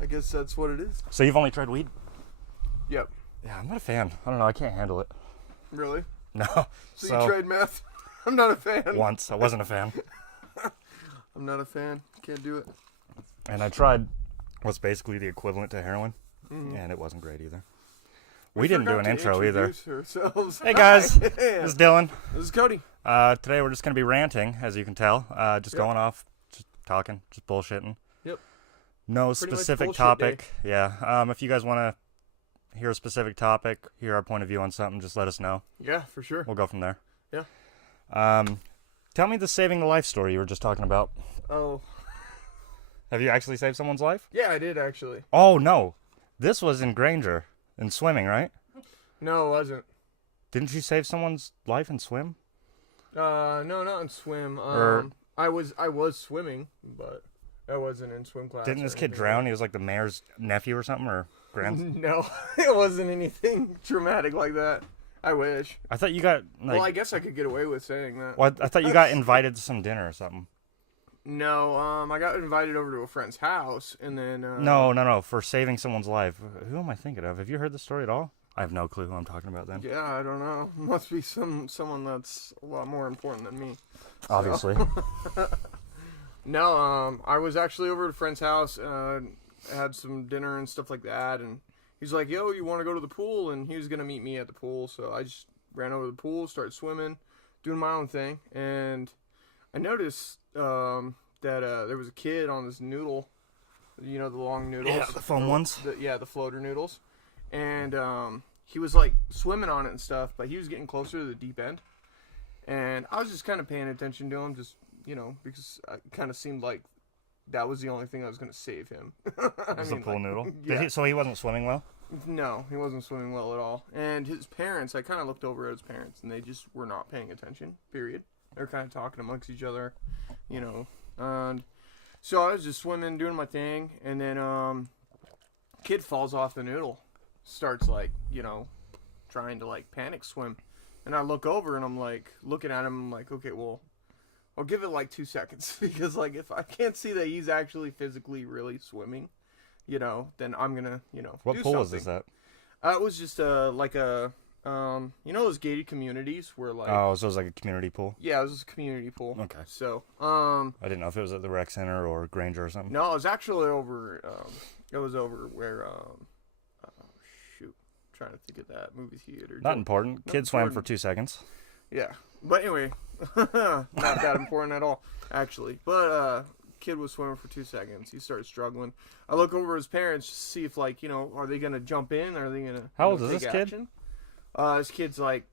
I guess that's what it is. So you've only tried weed? Yep. Yeah, I'm not a fan. I don't know. I can't handle it. Really? No. So you tried meth? I'm not a fan. Once. I wasn't a fan. I'm not a fan. Can't do it. And I tried what's basically the equivalent to heroin, and it wasn't great either. We didn't do an intro either. Hey guys, this is Dylan. This is Cody. Today we're just going to be ranting, as you can tell. Going off, just talking, just bullshitting. Yep. No Pretty specific much topic. day. Yeah. If you guys want to hear a specific topic, hear our point of view on something, just let us know. Yeah, for sure. We'll go from there. Yeah. Tell me the saving the life story you were just talking about. Oh. Have you actually saved someone's life? Yeah, I did actually. Oh, no. This was in Granger, in swimming, right? No, it wasn't. Didn't you save someone's life in swim? No, not in swim. I was swimming, but I wasn't in swim class. Didn't this kid drown? He was like the mayor's nephew or something, or grandson? No, it wasn't anything traumatic like that. I wish. I thought you got, well, I guess I could get away with saying that. Well, I thought you got invited to some dinner or something. No, I got invited over to a friend's house, and then... No, for saving someone's life. Who am I thinking of? Have you heard the story at all? I have no clue who I'm talking about then. Yeah, I don't know. Must be someone that's a lot more important than me. Obviously. So. No, I was actually over at a friend's house, had some dinner and stuff like that, and he's like, yo, you want to go to the pool? And he was going to meet me at the pool, so I just ran over to the pool, started swimming, doing my own thing, and I noticed that there was a kid on this noodle, you know, the long noodles. Yeah, the foam ones. The floater noodles. And he was, like, swimming on it and stuff, but he was getting closer to the deep end. And I was just kind of paying attention to him, just, you know, because it kind of seemed like that was the only thing that was going to save him. Was the pool noodle? Yeah. So he wasn't swimming well? No, he wasn't swimming well at all. And his parents, I kind of looked over at his parents, and they just were not paying attention, period. They were kind of talking amongst each other, you know. And so I was just swimming, doing my thing, and then kid falls off the noodle. Starts, like, you know, trying to, like, panic swim. And I look over, and I'm, like, looking at him, I'm like, okay, well, I'll give it, like, 2 seconds. Because, like, if I can't see that he's actually physically really swimming, you know, then I'm going to, you know, What do pool something. was this at? It was just, like a, you know those gated communities where, like... Oh, so it was like a community pool? Yeah, it was a community pool. Okay. So, I didn't know if it was at the rec center or Granger or something. no, it was actually over, where, shoot, I'm trying to think of that movie theater. Not important. Kid swam for 2 seconds. Yeah, but anyway, not that important at all, actually. But kid was swimming for 2 seconds. He started struggling. I look over at his parents to see if, like, you know, are they gonna jump in? Are they gonna? How old is take this action? kid? This kid's like,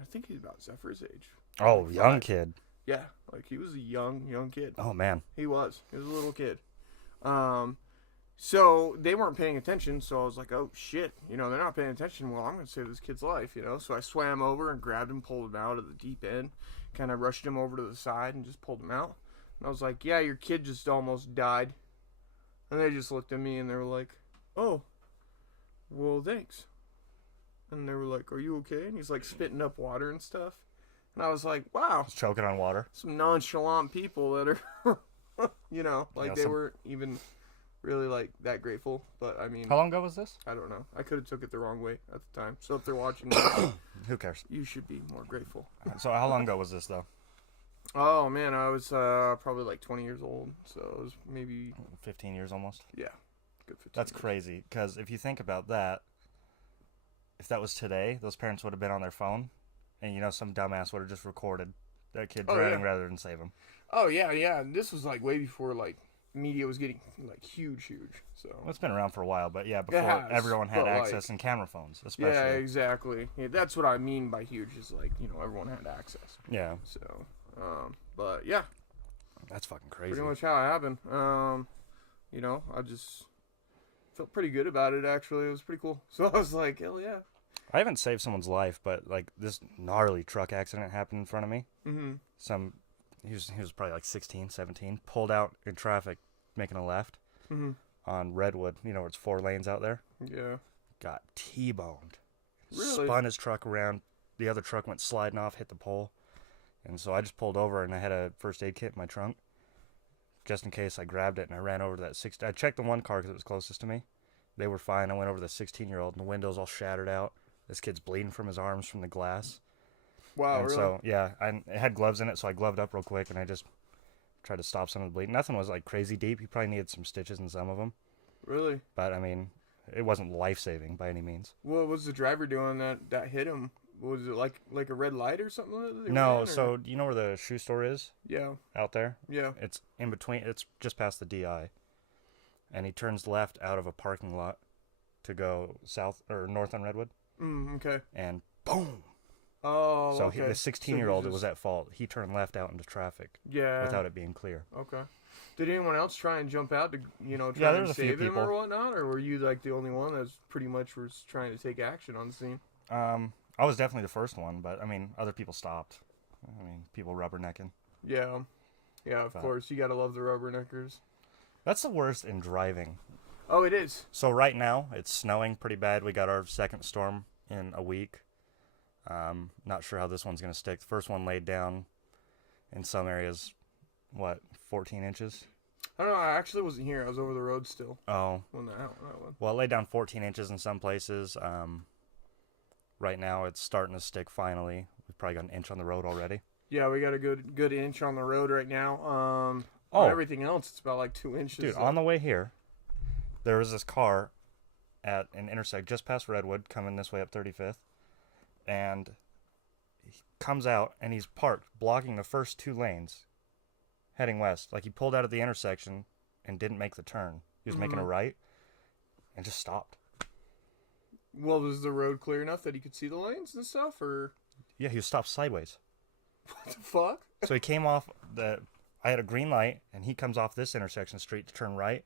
I think he's about Zephyr's age. Oh, Like young 5. kid. Yeah, like he was a young kid. Oh, man. He was a little kid. So they weren't paying attention, so I was like, oh shit, you know, they're not paying attention. Well, I'm going to save this kid's life, you know. So I swam over and grabbed him, pulled him out of the deep end, kind of rushed him over to the side and just pulled him out. And I was like, yeah, your kid just almost died. And they just looked at me and they were like, oh, well, thanks. And they were like, are you okay? And he's like spitting up water and stuff. And I was like, wow. Just choking on water. Some nonchalant people that are, you know, like they weren't even really like that grateful. But I mean, How long ago was this? I don't know. I could have took it the wrong way at the time. So if they're watching this, Who cares? you should be more grateful. So how long ago was this, though? Oh man, I was probably like 20 years old. So it was maybe 15 years almost? yeah, good 15 That's years. crazy, because if you think about that, if that was today, those parents would have been on their phone, and, you know, some dumbass would have just recorded that kid drowning rather than save him. Oh yeah. And this was like way before like media was getting like huge. So Well, it's been around for a while, but yeah, It before has, everyone had but, access and camera phones, especially. yeah, exactly. Yeah, that's what I mean by huge is like, you know, everyone had access. Yeah, So, but yeah, that's fucking crazy. pretty much how it happened. You know, I just felt pretty good about it, actually. It was pretty cool. So I was like, hell yeah. I haven't saved someone's life, but, like, this gnarly truck accident happened in front of me. Mm-hmm. He was probably like 16, 17, pulled out in traffic, making a left Mm-hmm. on Redwood. You know where it's 4 lanes out there? Yeah. Got T-boned. Really? Spun his truck around. The other truck went sliding off, hit the pole. And so I just pulled over, and I had a first aid kit in my trunk. just in case, I grabbed it and I ran over to that I checked the one car because it was closest to me. They were fine. I went over to the 16-year-old and the window's all shattered out. This kid's bleeding from his arms from the glass. Wow, and really? So, yeah, it had gloves in it, so I gloved up real quick and I just tried to stop some of the bleeding. Nothing was like crazy deep. He probably needed some stitches in some of them. Really? But, I mean, it wasn't life-saving by any means. What was the driver doing that hit him? Was it like a red light or something? That they No, ran, so do you know where the shoe store is? Yeah. Out there? Yeah. It's in between. It's just past the DI. And he turns left out of a parking lot to go south or north on Redwood. Okay. And boom! Oh, so okay. The 16-year-old So was at fault. He turned left out into traffic. Yeah. Without it being clear. Okay. Did anyone else try and jump out to, try there and was a few save him people. or whatnot? Or were you, like, the only one that's pretty much was trying to take action on the scene? I was definitely the first one, but, I mean, other people stopped. I mean, people rubbernecking. Yeah. Yeah, of course. You gotta love the rubberneckers. That's the worst in driving. Oh, it is. So right now, it's snowing pretty bad. We got our second storm in a week. Not sure how this one's going to stick. The first one laid down in some areas, 14 inches? I don't know. I actually wasn't here. I was over the road still. Oh. When that one. Well, it laid down 14 inches in some places. Right now, it's starting to stick finally. We've probably got an inch on the road already. Yeah, we got a good inch on the road right now. Everything else, it's about like 2 inches. Dude, on the way here, there was this car at an intersect just past Redwood coming this way up 35th. And he comes out and he's parked, blocking the first 2 lanes, heading west. Like he pulled out of the intersection and didn't make the turn. He was making a right and just stopped. Well, was the road clear enough that he could see the lanes and stuff, or? Yeah, he was stopped sideways. What the fuck? So he came off I had a green light, and he comes off this intersection straight to turn right.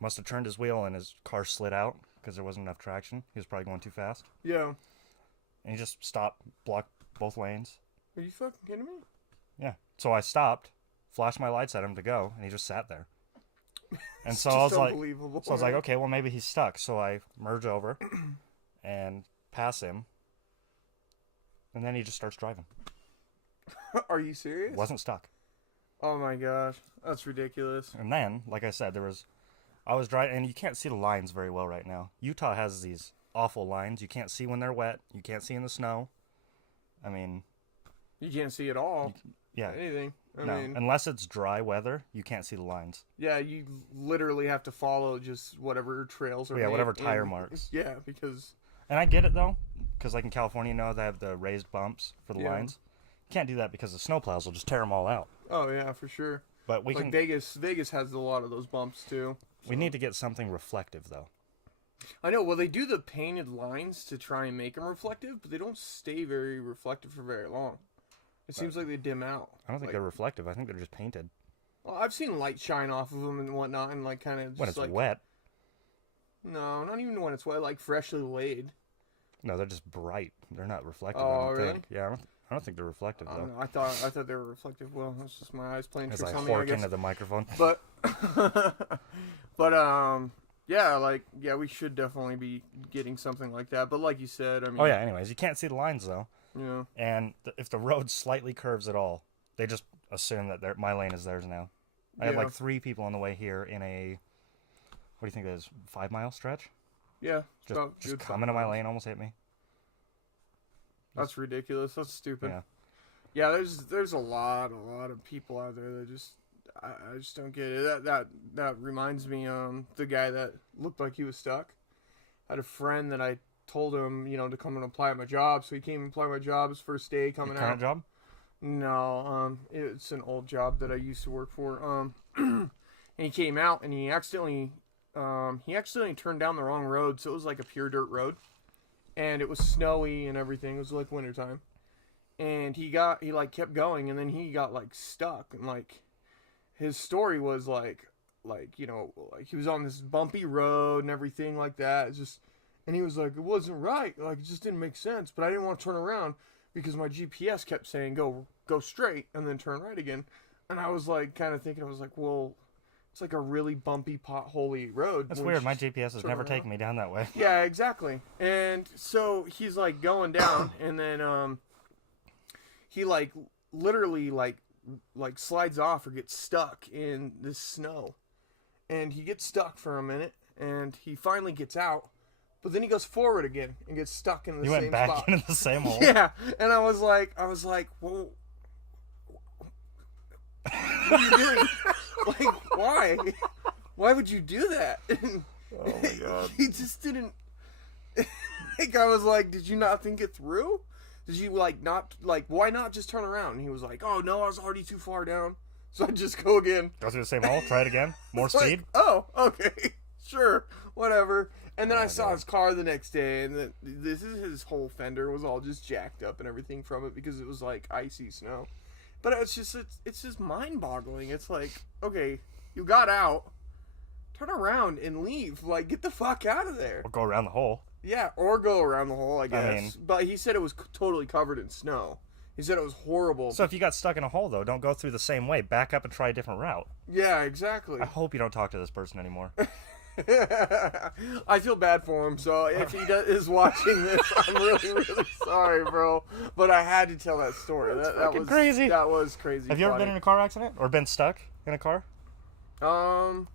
Must have turned his wheel, and his car slid out because there wasn't enough traction. He was probably going too fast. Yeah. And he just stopped, blocked both lanes. Are you fucking kidding me? Yeah. So I stopped, flashed my lights at him to go, and he just sat there. And so I was like, okay, well maybe he's stuck. So I merge over and pass him, and then he just starts driving. Are you serious? Wasn't stuck. Oh my gosh, that's ridiculous. And then, like I said, I was driving, and you can't see the lines very well right now. Utah has these awful lines. You can't see when they're wet. You can't see in the snow. I mean, you can't see at all. Yeah. Anything. I No, mean, unless it's dry weather, you can't see the lines. yeah, you literally have to follow just whatever trails are. Yeah, made whatever tire marks. Yeah, because. And I get it though, because like in California, they have the raised bumps for the Yeah. lines. You can't do that because the snowplows will just tear them all out. Oh yeah, for sure. But we like can. Vegas has a lot of those bumps too. We need to get something reflective though. I know. Well, they do the painted lines to try and make them reflective, but they don't stay very reflective for very long. It seems like they dim out. I don't think they're reflective. I think they're just painted. Well, I've seen light shine off of them and whatnot, and like kind of just When it's like wet. No, not even when it's wet. Like freshly laid. No, they're just bright. They're not reflective. Oh, I don't really? think. Yeah, I don't think they're reflective though. I thought they were reflective. Well, that's just my eyes playing As tricks I on me, I hork guess. into the microphone. But, yeah, we should definitely be getting something like that. But like you said, I mean. Oh yeah. Anyways, you can't see the lines though. Yeah. And if the road slightly curves at all, they just assume that my lane is theirs now. I had like 3 people on the way here in a, what do you think that is, 5-mile stretch? Yeah. Just come into my lane, almost hit me. That's ridiculous. That's stupid. Yeah. Yeah, there's a lot of people out there that just I just don't get it. That reminds me the guy that looked like he was stuck. I had a friend that I told him, to come and apply at my job, so he came and applied my job his first day coming Your out. current job? No, it's an old job that I used to work for. And he came out and he accidentally turned down the wrong road, so it was like a pure dirt road. And it was snowy and everything. It was like wintertime. And he kept going, and then he got like stuck, and like his story was like he was on this bumpy road and everything like that. It's just, and he was like, it wasn't right, like it just didn't make sense, but I didn't want to turn around because my GPS kept saying go straight and then turn right again. And I was like kind of thinking, I was like, well, it's like a really bumpy, potholey road. That's weird. My GPS has never taken me down that way. Yeah, exactly. And so he's like going down, and then he like literally like like slides off or gets stuck in this snow. And he gets stuck for a minute, and he finally gets out. But then he goes forward again and gets stuck in the same spot. You went back into the same hole? Yeah, and I was like, well, what are you doing? Like, why? Why would you do that? Oh my god. He just didn't. Like, I was like, did you not think it through? Did you not why not just turn around? And he was like, oh no, I was already too far down, so I just go again. Go through the same hole. Try it again. More It's speed. like, oh, okay, sure, whatever. And then I saw his car the next day, and his whole fender was all just jacked up and everything from it because it was like icy snow. But it's just mind-boggling. It's like, okay, you got out, turn around and leave. Like, get the fuck out of there. Or go around the hole. Yeah, or go around the hole, I guess. I mean, but he said it was totally covered in snow. He said it was horrible. So if you got stuck in a hole, though, don't go through the same way. Back up and try a different route. Yeah, exactly. I hope you don't talk to this person anymore. I feel bad for him, so if he is watching this, I'm really, really sorry, bro. But I had to tell that story. That was crazy. That was crazy. Have you ever been in a car accident? Or been stuck in a car?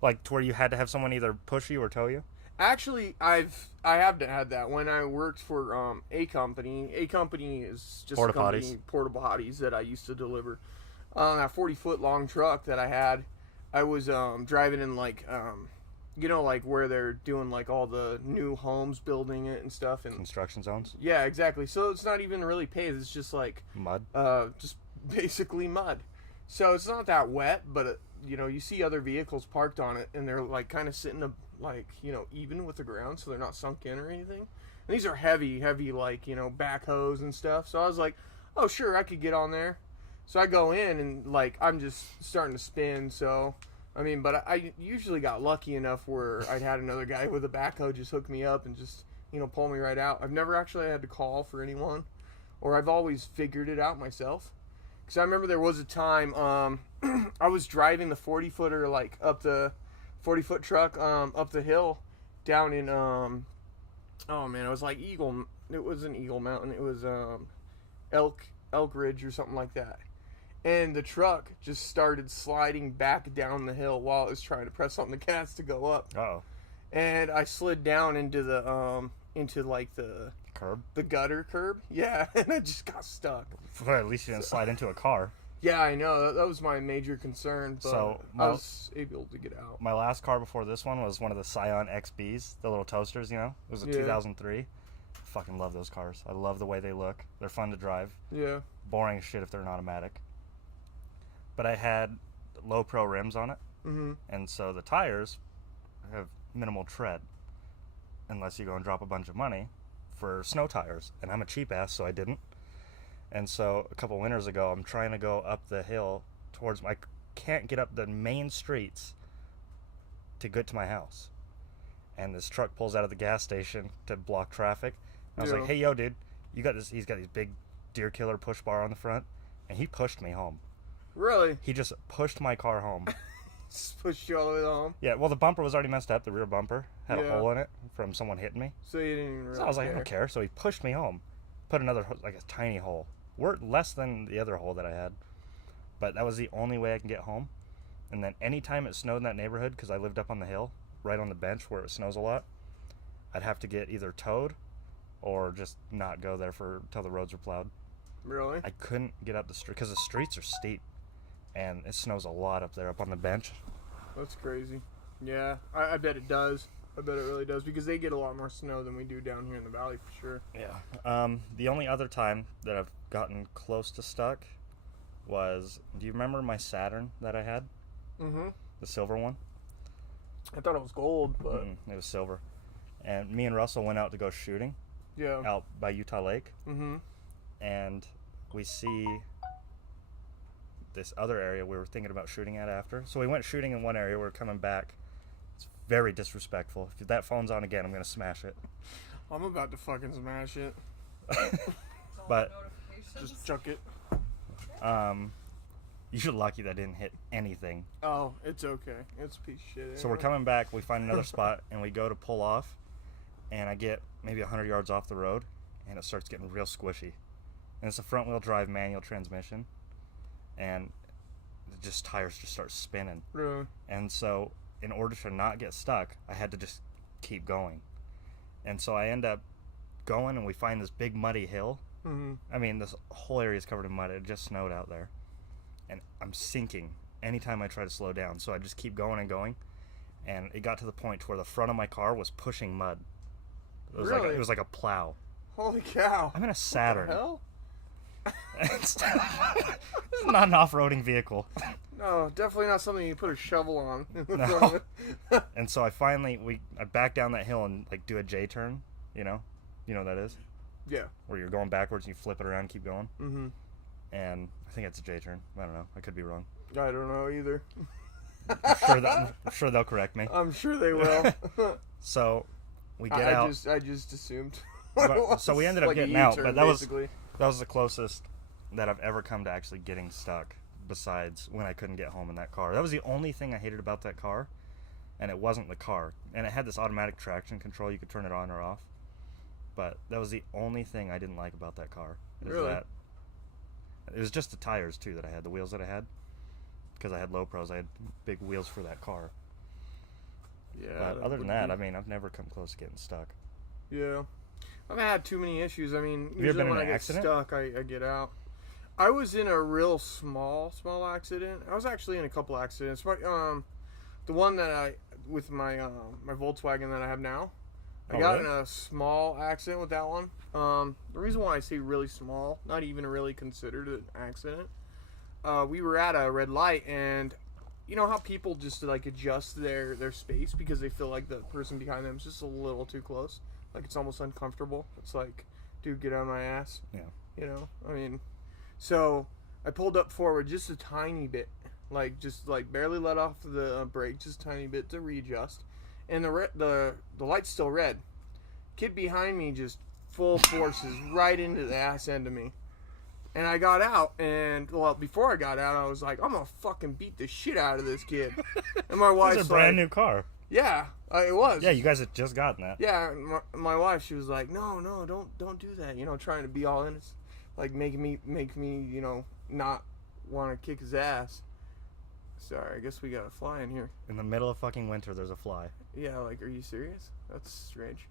Like, to where you had to have someone either push you or tow you? Actually, I have had that when I worked for a company. A company is just Porta a company, potties. porta potties that I used to deliver. That 40-foot long truck that I had, I was driving in like like where they're doing like all the new homes, building it and stuff, and Construction zones? yeah, exactly. So it's not even really paved. It's just like Mud? just basically mud. So it's not that wet, but you see other vehicles parked on it, and they're like kind of sitting even with the ground, so they're not sunk in or anything. And these are heavy like backhoes and stuff. So I was like, oh sure, I could get on there. So I go in and like I'm just starting to spin. So I mean, but I usually got lucky enough where I'd had another guy with a backhoe just hook me up and just pull me right out. I've never actually had to call for anyone, or I've always figured it out myself. Because I remember there was a time I was driving the 40-footer like up the 40-foot truck up the hill down in oh man, it was like it wasn't Eagle Mountain, it was Elk Ridge or something like that. And the truck just started sliding back down the hill while it was trying to press on the gas to go up. Uh-oh. And I slid down into the Curb? the gutter curb. Yeah, and I just got stuck. Well, at least you didn't slide into a car. Yeah, I know. That was my major concern, but So, I was able to get out. My last car before this one was one of the Scion XBs, the little toasters, It was a 2003. I fucking love those cars. I love the way they look. They're fun to drive. Yeah. Boring as shit if they're not automatic. But I had low pro rims on it. Mm-hmm. And so the tires have minimal tread. Unless you go and drop a bunch of money for snow tires. And I'm a cheap ass, so I didn't. And so a couple winters ago, I'm trying to go up the hill I can't get up the main streets to get to my house. And this truck pulls out of the gas station to block traffic. And I was like, hey, yo, dude, you got this. He's got these big deer killer push bar on the front. And he pushed me home. Really? He just pushed my car home. Just pushed you all the way home? Yeah, well, the bumper was already messed up. The rear bumper had a hole in it from someone hitting me. So you didn't even really So I was like, I don't care. So he pushed me home. Put another, like a tiny hole. Less than the other hole that I had. But that was the only way I can get home. And then anytime it snowed in that neighborhood, because I lived up on the hill, right on the bench where it snows a lot, I'd have to get either towed or just not go there till the roads were plowed. Really? I couldn't get up the street because the streets are steep. And it snows a lot up there, up on the bench. That's crazy. Yeah, I bet it does. I bet it really does, because they get a lot more snow than we do down here in the valley for sure. Yeah. The only other time that I've gotten close to stuck was, do you remember my Saturn that I had? Mm-hmm. The silver one? I thought it was gold, but... It was silver. And me and Russell went out to go shooting. Yeah. Out by Utah Lake. Mm-hmm. And we see this other area we were thinking about shooting at after. So we went shooting in one area, we were coming back. It's very disrespectful. If that phone's on again, I'm going to smash it. I'm about to fucking smash it. But just chuck it. you're lucky that didn't hit anything. Oh, it's okay. It's a piece of shit. Anyway. So we're coming back, we find another spot, and we go to pull off, and I get maybe 100 yards off the road, and it starts getting real squishy. And it's a front-wheel drive manual transmission, and tires just start spinning. Really? And so in order to not get stuck, I had to just keep going. And so I end up going, and we find this big muddy hill. Mm-hmm. I mean, this whole area is covered in mud. It just snowed out there. And I'm sinking anytime I try to slow down. So I just keep going and going. And it got to the point where the front of my car was pushing mud. It was Really? it was like a plow. Holy cow. I'm in a Saturn. What the hell? It's not an off-roading vehicle. No, definitely not something you put a shovel on. No. And so I back down that hill and like do a J turn, you know what that is? Yeah. Where you're going backwards and you flip it around and keep going. Mm-hmm. And I think it's a J turn. I don't know. I could be wrong. I don't know either. I'm sure they'll correct me. I'm sure they will. So we get out. I just assumed. So we ended up like getting a out, U-turn, but that basically. was the closest that I've ever come to actually getting stuck, besides when I couldn't get home in that car. That was the only thing I hated about that car, and it wasn't the car. And it had this automatic traction control. You could turn it on or off. But that was the only thing I didn't like about that car. Really? It was just the tires, too, that I had, the wheels that I had. Because I had low pros, I had big wheels for that car. Yeah. But other than that, I mean, I've never come close to getting stuck. Yeah. I've had too many issues. I mean, Have you ever usually been when in I an get accident? stuck, I get out. I was in a real small accident. I was actually in a couple accidents. The one that with my my Volkswagen that I have now, I got in a small accident with that one. The reason why I say really small, not even really considered an accident. We were at a red light, and you know how people just like adjust their space because they feel like the person behind them is just a little too close. Like it's almost uncomfortable. It's like, dude, get on my ass. Yeah. You know, I mean, so I pulled up forward just a tiny bit, just barely let off the brake, just a tiny bit to readjust, and the light's still red. Kid behind me just full forces right into the ass end of me, and I got out, and well, before I got out, I was like, I'm gonna fucking beat the shit out of this kid, and my wife's It's a brand new car. Yeah, it was. Yeah, you guys had just gotten that. Yeah, my wife, she was like, no, don't do that. You know, trying to be all innocent, like make me, you know, not want to kick his ass. Sorry, I guess we got a fly in here. In the middle of fucking winter, there's a fly. Yeah, like, are you serious? That's strange.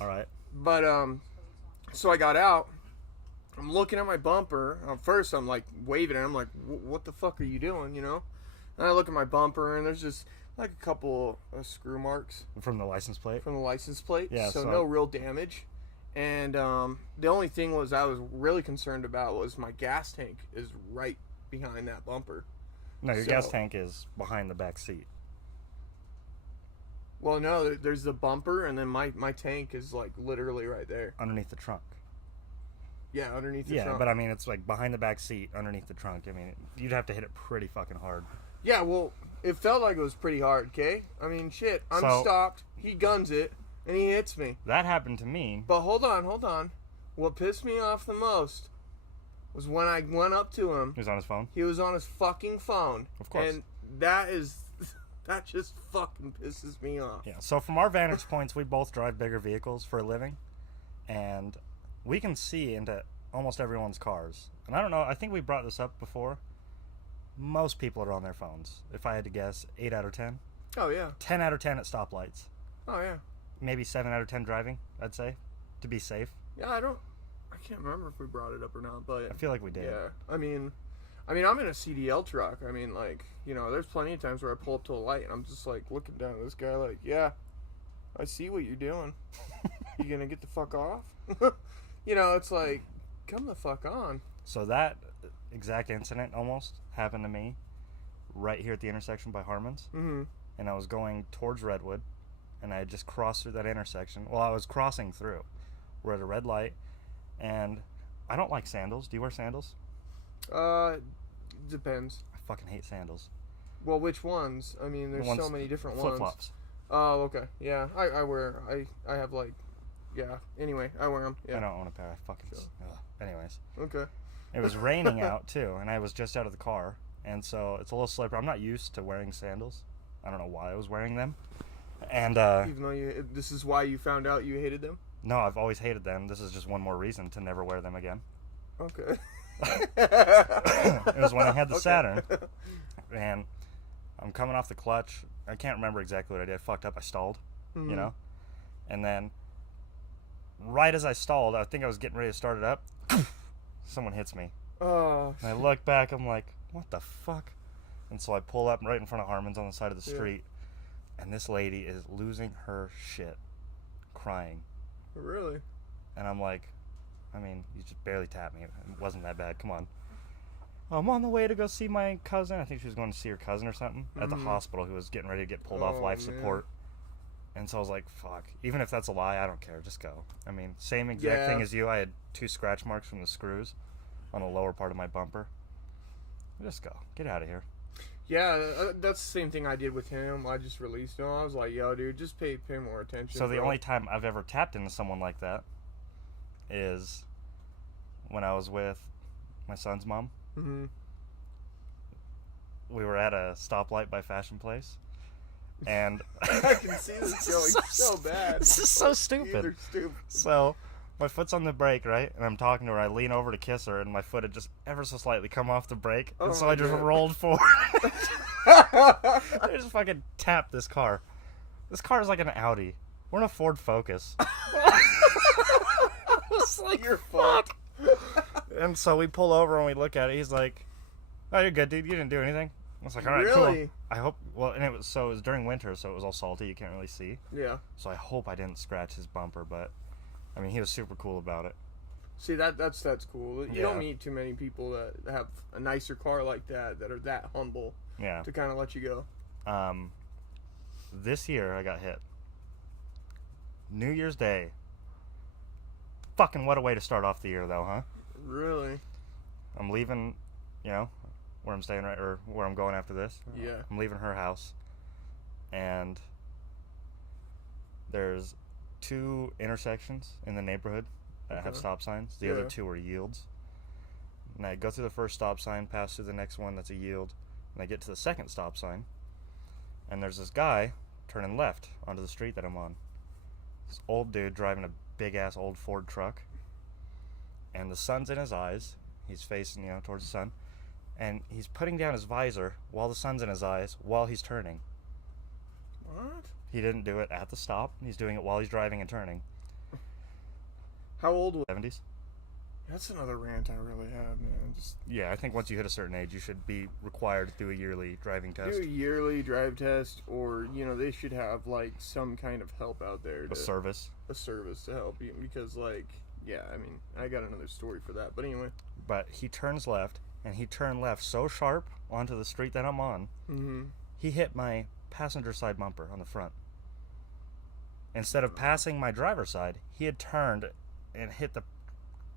All right. But so I got out. I'm looking at my bumper. First, I'm like waving, and I'm like, what the fuck are you doing? You know? And I look at my bumper, and there's just like a couple of screw marks From the license plate? from the license plate. Yeah, so so- no real damage. And the only thing I was really concerned about was my gas tank is right behind that bumper. No, your gas tank is behind the back seat. Well, no, there's the bumper, and then my tank is like literally right there. Underneath the trunk. Yeah, underneath the Yeah, trunk. but I mean, it's like behind the back seat, underneath the trunk. I mean, you'd have to hit it pretty fucking hard. Yeah, well, it felt like it was pretty hard, okay? I mean, shit, I'm So- stopped, he guns it, and he hits me. That happened to me. But hold on. What pissed me off the most was when I went up to him, He was on his phone. he was on his fucking phone. Of course. And that just fucking pisses me off. Yeah, so from our vantage points, we both drive bigger vehicles for a living, and we can see into almost everyone's cars. And I don't know, I think we brought this up before. Most people are on their phones. If I had to guess, 8 out of 10. Oh, yeah. 10 out of 10 at stoplights. Oh, yeah. Maybe 7 out of 10 driving, I'd say, to be safe. Yeah, I can't remember if we brought it up or not, but I feel like we did. yeah. I mean, I'm in a CDL truck. I mean, like, you know, there's plenty of times where I pull up to a light and I'm just like looking down at this guy like, yeah, I see what you're doing. You gonna get the fuck off? You know, it's like, come the fuck on. So that exact incident almost happened to me right here at the intersection by Harmon's. Mm-hmm. And I was going towards Redwood, and I had just crossed through that intersection. Well, I was crossing through. We're at a red light, and I don't like sandals. Do you wear sandals? Depends. I fucking hate sandals. Well, which ones? I mean, there's so many different ones. Flip-flops. Oh, okay. Yeah, I have like, yeah. Anyway, I wear them. Yeah. I don't own a pair. I fucking... Sure. Anyways. Okay. It was raining out, too, and I was just out of the car. And so it's a little slippery. I'm not used to wearing sandals. I don't know why I was wearing them. And, Even though this is why you found out you hated them? no, I've always hated them. This is just one more reason to never wear them again. Okay. It was when I had the Saturn, and I'm coming off the clutch. I can't remember exactly what I did. I fucked up. I stalled, you know, and then right as I stalled, I think I was getting ready to start it up. Someone hits me. Oh. And I look back. I'm like, what the fuck? And so I pull up right in front of Harmon's on the side of the street, and this lady is losing her shit, crying. Really? And I'm like, I mean, you just barely tapped me. It wasn't that bad. Come on. I'm on the way to go see my cousin. I think she was going to see her cousin or something at the hospital who was getting ready to get pulled off life support. And so I was like, fuck. Even if that's a lie, I don't care. Just go. I mean, same exact thing as you. I had 2 scratch marks from the screws on the lower part of my bumper. Just go. Get out of here. Yeah, that's the same thing I did with him. I just released him. I was like, yo, dude, just pay more attention. So the only time I've ever tapped into someone like that is when I was with my son's mom. Mm-hmm. We were at a stoplight by Fashion Place, and I can see this going so bad. This is so stupid. So my foot's on the brake, right, and I'm talking to her. I lean over to kiss her, and my foot had just ever so slightly come off the brake, and so I just rolled forward. I just fucking tapped this car. This car is like an Audi. We're in a Ford Focus. It's like, you're fucked. And so we pull over and we look at it. He's like, "Oh, you're good, dude. You didn't do anything." I was like, "All right, cool." I hope. Well, and it was during winter, so it was all salty. You can't really see. Yeah. So I hope I didn't scratch his bumper, but I mean, he was super cool about it. See, that's cool. You don't meet too many people that have a nicer car like that are that humble. Yeah. To kind of let you go. This year I got hit. New Year's Day. Fucking what a way to start off the year, though, huh? Really? I'm leaving, where I'm staying, right, or where I'm going after this. Yeah. I'm leaving her house, and there's 2 intersections in the neighborhood that have stop signs. The other 2 are yields. And I go through the first stop sign, pass through the next one that's a yield, and I get to the second stop sign, and there's this guy turning left onto the street that I'm on. This old dude driving a big-ass old Ford truck, and the sun's in his eyes. He's facing, towards the sun, and he's putting down his visor while the sun's in his eyes while he's turning. What? He didn't do it at the stop. He's doing it while he's driving and turning. How old was 70s? That's another rant I really have, man. Yeah, I think once you hit a certain age, you should be required to do a yearly driving test. Do a yearly drive test, or, they should have, like, some kind of help out there. A service to help you, because, like, yeah, I mean, I got another story for that, but anyway. But he turns left, and he turned left so sharp onto the street that I'm on, he hit my passenger side bumper on the front. Instead of passing my driver's side, he had turned and hit the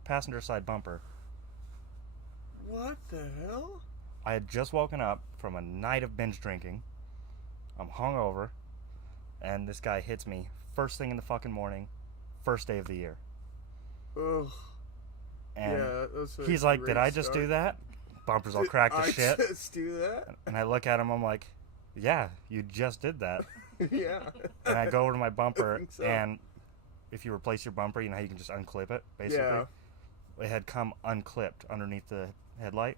passenger side bumper. What the hell? I had just woken up from a night of binge drinking. I'm hungover, and this guy hits me first thing in the fucking morning, first day of the year. Ugh. And yeah, he's like, "Did I just do that?" Bumper's all cracked to shit. I just do that? And I look at him, I'm like, "Yeah, you just did that." Yeah. And I go over to my bumper, and if you replace your bumper, you know how you can just unclip it, basically? Yeah. It had come unclipped underneath the headlight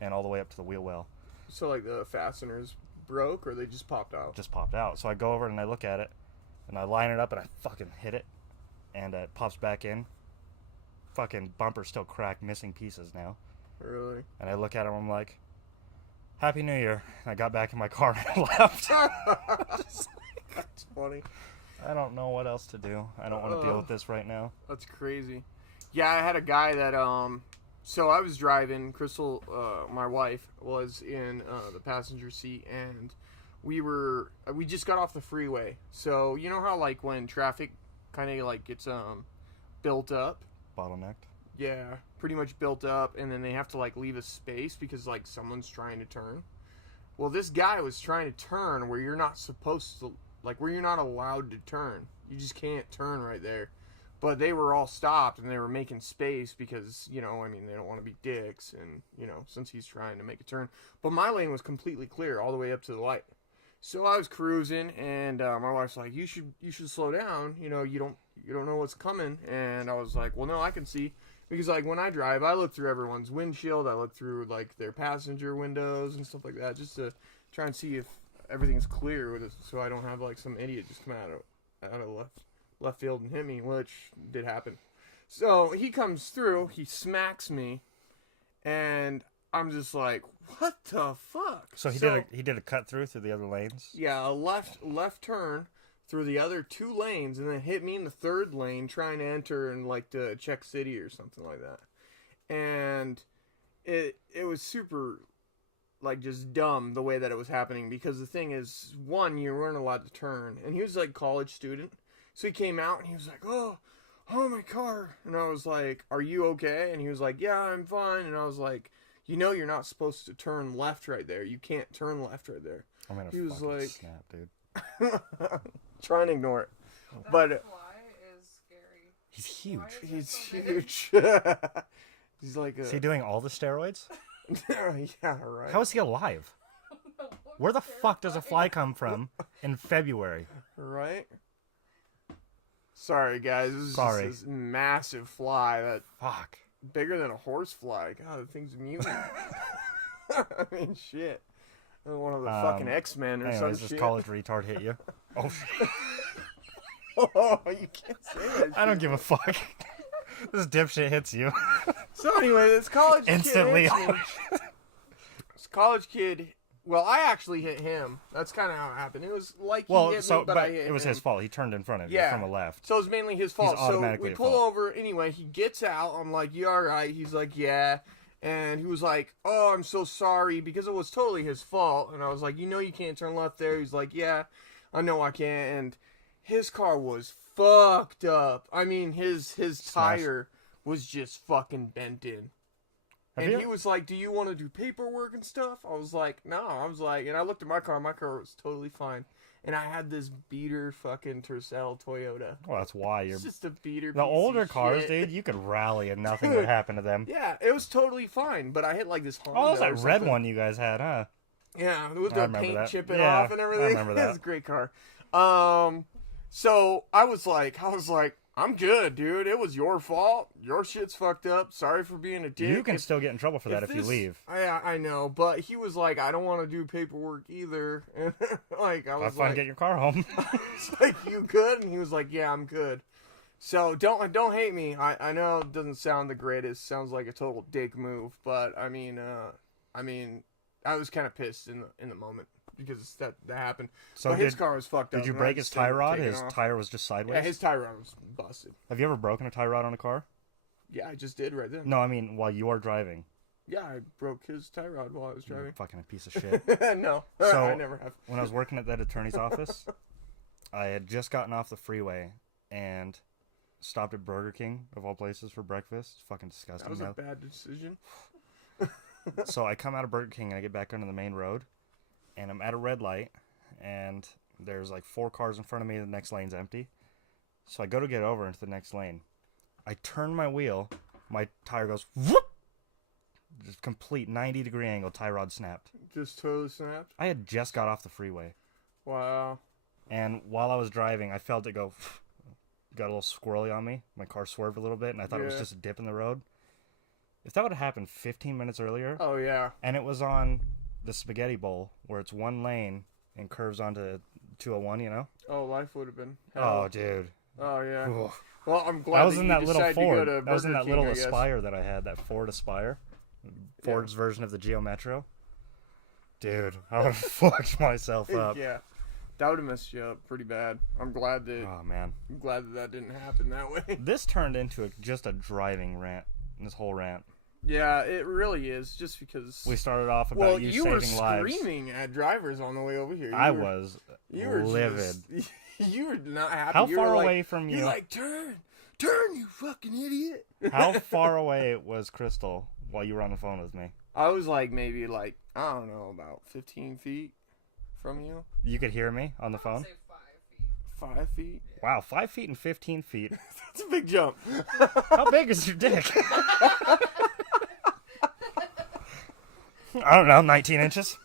and all the way up to the wheel well. So, like, the fasteners broke, or they just popped out? Just popped out. So I go over and I look at it, and I line it up, and I fucking hit it, and it pops back in. Fucking bumper's still cracked, missing pieces now. Really? And I look at him, I'm like, "Happy New Year." And I got back in my car and left. That's funny. I don't know what else to do. I don't want to deal with this right now. That's crazy. Yeah, I had a guy that, so I was driving, Crystal, my wife, was in the passenger seat, and we just got off the freeway. So, you know how, like, when traffic kind of, like, gets, built up? Bottlenecked? Yeah, pretty much built up, and then they have to, like, leave a space because, like, someone's trying to turn. Well, this guy was trying to turn where you're not supposed to, like, where you're not allowed to turn. You just can't turn right there. But they were all stopped, and they were making space because, they don't want to be dicks, and, since he's trying to make a turn. But my lane was completely clear all the way up to the light. So I was cruising, and my wife's like, you should slow down, you don't know what's coming. And I was like, well, no, I can see. Because, like, when I drive, I look through everyone's windshield. I look through, like, their passenger windows and stuff like that just to try and see if everything's clear with it, so I don't have, like, some idiot just come out of left field and hit me, which did happen. So he comes through, he smacks me, and I'm just like, what the fuck? So he did a cut through the other lanes? Yeah, a left turn through the other 2 lanes, and then hit me in the 3rd lane trying to enter in, like, the Czech City or something like that. And it was super, like, just dumb the way that it was happening, because the thing is, one, you weren't allowed to turn, and he was, like, college student, so he came out and he was like, oh my car, and I was like, are you okay? And he was like, yeah, I'm fine. And I was like, you know, you're not supposed to turn left right there. You can't turn left right there. I'm gonna he was like, snap, dude. try and ignore it. That But fly is scary. He's huge. Why is it he's so big? huge. He's like a Is he doing all the steroids? yeah, right. How is he alive? Where the fuck does a fly come from in February? Right? Sorry, guys. This is Sorry. just this massive fly that Fuck. bigger than a horse fly. God, the thing's mutant. I mean, shit. One of the fucking X-Men or some Anyways, this shit. college retard hit you. Oh, shit. Oh, you can't say that. I don't give a fuck. This dipshit hits you. So anyway, this college Instantly. kid hits me. This college kid. Well, I actually hit him. That's kind of how it happened. It was like he hit me, but I hit it was him. his fault. He turned in front of you Yeah. from a left. So it's mainly his fault. So automatically we at pull fault. over. Anyway, he gets out. I'm like, you all right? He's like, yeah. And he was like, oh, I'm so sorry, because it was totally his fault. And I was like, you know you can't turn left there. He's like, yeah, I know I can't. And his car was fucked up. I mean, his tire was just fucking bent in. Have And you- he was like, do you want to do paperwork and stuff? I was like, no. I was like, and I looked at my car. My car was totally fine. And I had this beater fucking Tercel Toyota. Well, that's why you're. It's just a beater. The piece older of cars, shit. dude, you could rally and nothing would happen to them. Yeah, it was totally fine. But I hit like this Honda. Oh, that was or that red something. one you guys had, huh? Yeah, with I the remember paint that. chipping Yeah, off and everything. I remember that. It was a great car. So I was like, I'm good, dude. It was your fault. Your shit's fucked up. Sorry for being a dick. You can still get in trouble for that if you this- leave. I know, but he was like, I don't want to do paperwork either. And like, I Have was fun like, getting your car home. it's like, you good? And he was like, yeah, I'm good. So don't hate me. I know it doesn't sound the greatest. Sounds like a total dick move, but I mean, I was kind of pissed in the moment because that happened. So but his car was fucked up. did you and I break just his tie didn't rod? take it His off. tire was just sideways? Yeah, his tie rod was busted. Have you ever broken a tie rod on a car? Yeah, I just did right then. No, I mean while you are driving. Yeah, I broke his tie rod while I was You're driving. fucking a piece of shit. No, So- I never have. When I was working at that attorney's office, I had just gotten off the freeway and stopped at Burger King, of all places, for breakfast. It's fucking disgusting. That was a though. bad decision. So I come out of Burger King and I get back onto the main road, and I'm at a red light, and there's like 4 cars in front of me. The next lane's empty. So I go to get over into the next lane. I turn my wheel. My tire goes whoop. Just complete 90-degree angle. Tie rod snapped. Just totally snapped. I had just got off the freeway, Wow. and while I was driving, I felt it go. Got a little squirrely on me. My car swerved a little bit, and I thought it was Yeah. just a dip in the road. If that would have happened 15 minutes earlier, Oh yeah. and it was on the spaghetti bowl where it's one lane and curves onto 201, you know? Oh, life would have been. Oh, hell. dude. Oh yeah. Oof. Well, I'm glad I was in you that little decided to go Ford. to I was in Burger that King, little I guess. Aspire that I had, that Ford Aspire. Ford's version of the Geo Metro. Dude, I would have fucked myself up. Yeah. That would have messed you up pretty bad. I'm glad that Oh, man. that didn't happen that way. This turned into just a driving rant. This whole rant. Yeah, it really is. Just because. We started off about well, you you were saving lives. screaming at drivers on the way over here. I was You were livid. Just, you were not happy. How You were far like- away from you? You're like, turn, you fucking idiot. How far away was Crystal while you were on the phone with me? I was like maybe like I don't know about 15 feet from you. You could hear me on the I'd phone? say 5 feet. 5 feet. Wow, 5 feet and 15 feet. That's a big jump. How big is your dick? I don't know, 19 inches?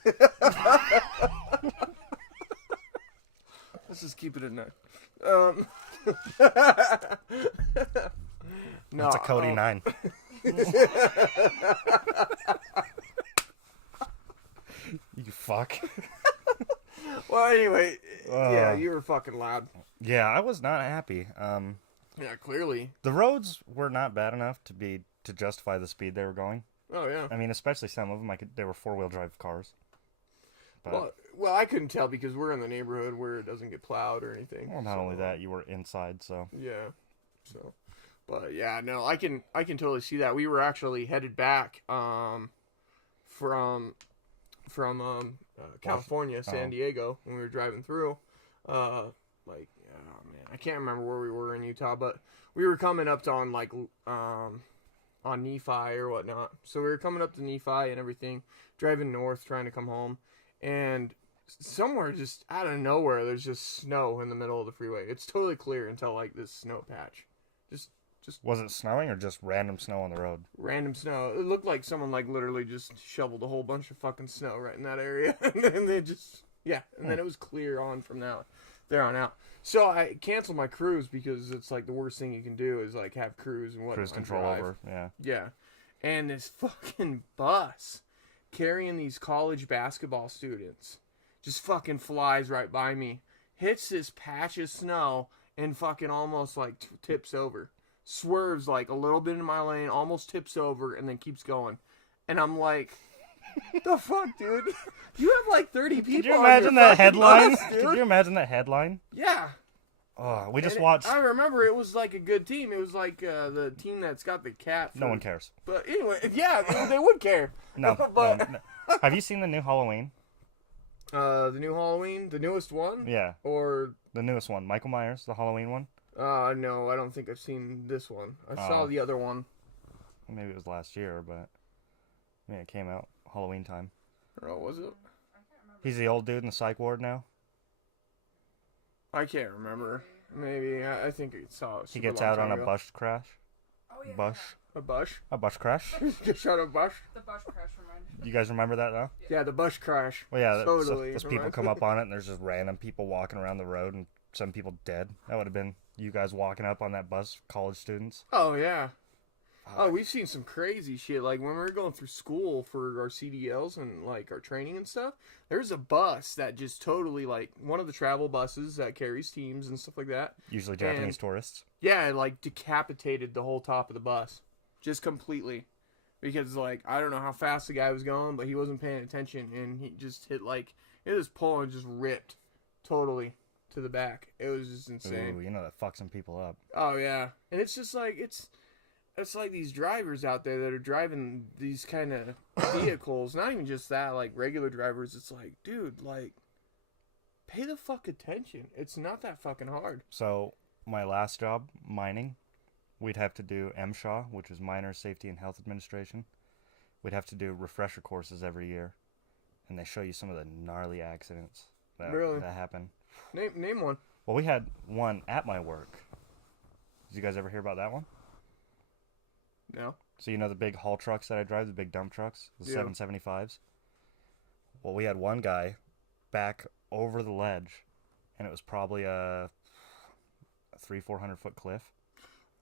Let's just keep it at 9. No, That's a Cody 9. You fuck. Well, anyway, yeah, you were fucking loud. Yeah, I was not happy. Yeah, clearly. The roads were not bad enough to justify the speed they were going. Oh yeah. I mean, especially some of them. They were 4-wheel drive cars. But, Well, I couldn't tell because we're in the neighborhood where it doesn't get plowed or anything. well, not only that, you were inside, so. Yeah. So, but yeah, no, I can totally see that. We were actually headed back from California, San Diego, when we were driving through. Oh man, I can't remember where we were in Utah, but we were coming up to on Nephi or whatnot. So we were coming up to Nephi and everything, driving north, trying to come home, and somewhere just out of nowhere, there's just snow in the middle of the freeway. It's totally clear until like this snow patch. Just Was it snowing or just random snow on the road? random snow. It looked like someone like literally just shoveled a whole bunch of fucking snow right in that area, and then they just then it was clear on from there on out. So I canceled my cruise because it's like the worst thing you can do is like have cruise and whatnot. Cruise control drive. over, yeah. Yeah, and this fucking bus carrying these college basketball students just fucking flies right by me, hits this patch of snow, and fucking almost like tips over. Swerves like a little bit in my lane, almost tips over, and then keeps going. And I'm like, the fuck, dude? You have like 30 people. Could you on imagine your that fucking headline? bus, dude. Could you imagine that headline? Yeah. Oh, we just And watched. I remember it was like a good team. It was like the team that's got the cat. No one cares. But anyway, yeah, they would care. No, But no. Have you seen the new Halloween? the new Halloween, the newest one? Yeah, Or the newest one. Michael Myers, the Halloween one. no, I don't think I've seen this one. I saw Oh. the other one. Maybe it was last year, but I mean, it came out Halloween time. Oh, was it? He's the old dude in the psych ward now. I can't remember. Maybe I think I saw it. He gets out on a bus crash. Oh yeah. Bush. A bush. A bus crash. Just shot a bush. The bush crash reminded me. You guys remember that though? Yeah, the bush crash. Well, yeah. Totally. Those people come up on it, and there's just random people walking around the road, and some people dead. That would have been you guys walking up on that bus, college students. Oh yeah. Oh, we've seen some crazy shit. Like when we were going through school for our CDLs and like our training and stuff, there's a bus that just totally like one of the travel buses that carries teams and stuff like that. Usually Japanese tourists. Yeah, it, like decapitated the whole top of the bus, just completely, because like I don't know how fast the guy was going, but he wasn't paying attention and he just hit like it was pulling and just ripped totally to the back. It was just insane. Ooh, you know that fucks some people up. Oh yeah, and it's just like it's like these drivers out there that are driving these kind of vehicles. Not even just that, like regular drivers. It's like, dude, like, pay the fuck attention. It's not that fucking hard. So my last job, mining, we'd have to do MSHA, which is Miner Safety and Health Administration. We'd have to do refresher courses every year, and they show you some of the gnarly accidents that happen. Name one. Well, we had one at my work. Did you guys ever hear about that one? No. So you know the big haul trucks that I drive, the big dump trucks, the Yeah. 775s? Well, we had one guy back over the ledge, and it was probably a 300-400 foot cliff.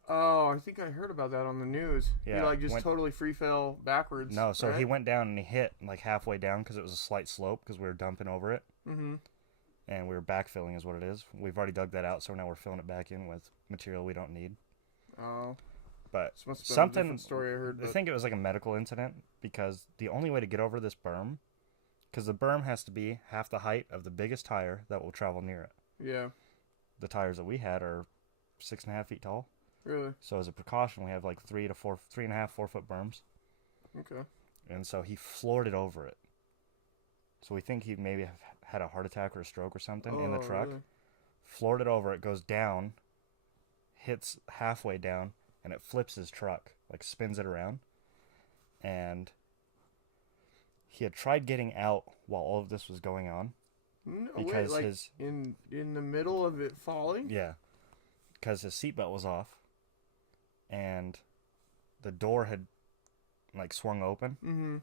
Oh, I think I heard about that on the news. Yeah, He like just totally free fell backwards. No, so right? he went down and he hit like halfway down because it was a slight slope because we were dumping over it. Mm-hmm. And we were backfilling is what it is. We've already dug that out, so now we're filling it back in with material we don't need. Oh. But This must have been a something, different story I heard. I think it was like a medical incident because the only way to get over this berm, because the berm has to be half the height of the biggest tire that will travel near it. Yeah. The tires that we had are 6.5 feet tall. Really? So as a precaution, we have like 3.5, 4 foot berms. Okay. And so he floored it over it. So we think he maybe had a heart attack or a stroke or something in the truck. Really? Floored it over, it goes down, hits halfway down, and it flips his truck, like spins it around. And he had tried getting out while all of this was going on. No, Because wait, like his- in the middle of it falling? Yeah. Because his seatbelt was off. And the door had like swung open. Mm-hmm.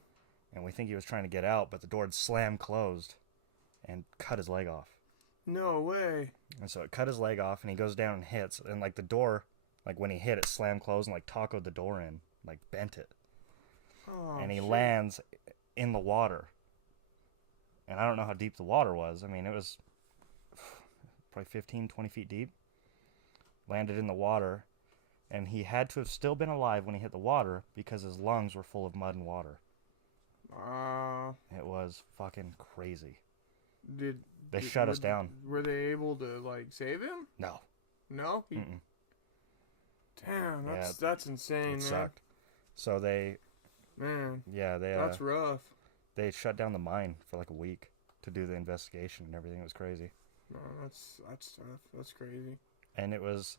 And we think he was trying to get out, but the door had slammed closed and cut his leg off. No way. And so it cut his leg off, and he goes down and hits, and like the door Like when he hit it, slammed closed and like tacoed the door in, like bent it. Oh, And he shit. lands in the water. And I don't know how deep the water was. I mean, it was probably 15, 20 feet deep. Landed in the water. And he had to have still been alive when he hit the water because his lungs were full of mud and water. It was fucking crazy. They shut us down. Were they able to like save him? No. No. Mm-mm. Damn, Yeah, that's insane, man. It sucked. So they, Man, yeah, they that's rough. they shut down the mine for like a week to do the investigation and everything. It was crazy. No, that's tough. That's crazy. And it was,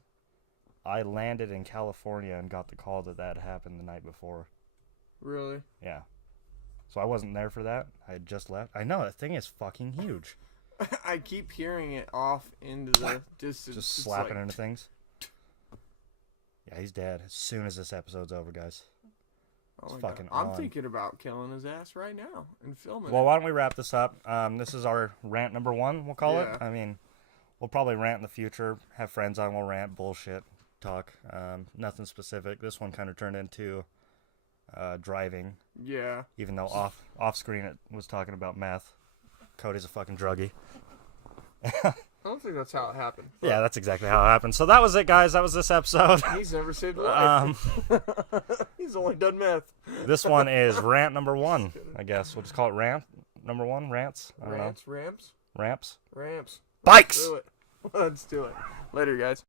I landed in California and got the call that that happened the night before. Really? Yeah. So I wasn't there for that. I had just left. I know, that thing is fucking huge. I keep hearing it off into the distance. Just It's slapping like, into things. Yeah, he's dead as soon as this episode's over, guys. Oh It's my fucking God. I'm on. thinking about killing his ass right now and filming Well, it. why don't we wrap this up? This is our rant number 1, we'll call Yeah. it. I mean, we'll probably rant in the future. Have friends on, we'll rant, bullshit, talk. Nothing specific. This one kind of turned into driving, Yeah. even though off screen it was talking about meth. Cody's a fucking druggie. I don't think that's how it happened. Yeah, that's exactly how it happened. So that was it, guys. That was this episode. He's never saved a life. Um, He's only done meth. this one is rant number 1, I guess. We'll just call it rant number 1, rants. I don't know. Ramps? Ramps. Ramps. Bikes! Do it. Let's do it. Later, guys.